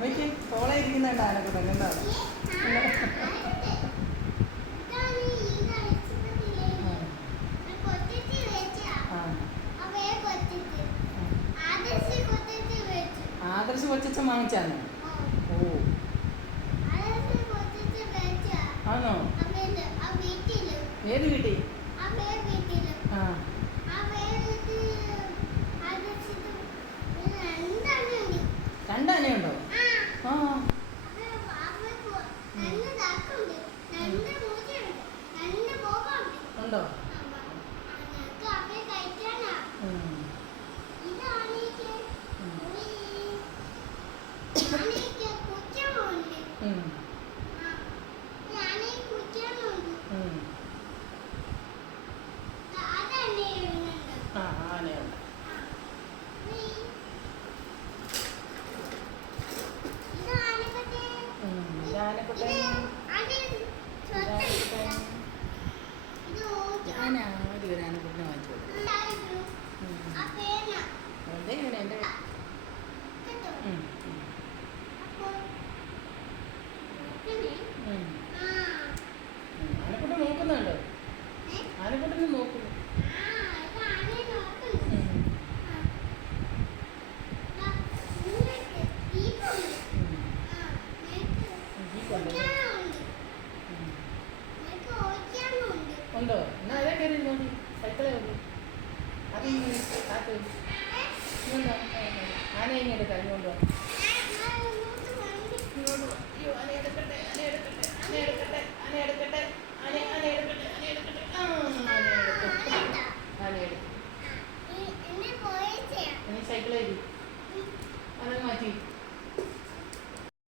അമ്മയ്ക്ക് തോളെ ഇരിക്കുന്നുണ്ട് ആനക്കുട്ടൻ കണ്ടാണ്. ആദർശ് കൊച്ചച്ഛൻ വാങ്ങിച്ചാണ്. ഓ ആണോ? ഏത് വീട്ടിൽ? ആ രണ്ടാനയുണ്ടോ? ആ ഉണ്ടോ? ആ ആനയുണ്ട്. ഞാൻ ആദ്യം ഒരു ആനക്കുട്ടിനെ വാങ്ങിച്ചു കൊടുത്തു. അതെ ഇങ്ങനെ എൻ്റെ ആനക്കുട്ടൻ നോക്കുന്നുണ്ട്. ആനക്കുട്ടനെ നോക്കുന്നു. ഉണ്ടോ? എന്നാൽ അതേ കയറി നോക്കി സൈക്കിളേ ഉള്ളൂ. അത് കാറ്റ് ഇങ്ങോട്ടോ ആന ഇങ്ങോട്ട് കഴിഞ്ഞോണ്ടോ. അയ്യോ ആന എടുക്കട്ടെ, ആന എടുക്കട്ടെ, ആന എടുക്കട്ടെ, ആന എടുക്കട്ടെ, ആന ആന എടുക്കട്ടെ, ആന എടുക്കട്ടെ. ആ ആന എടുക്കും, ആന എടുക്കും. നീ സൈക്കിളേ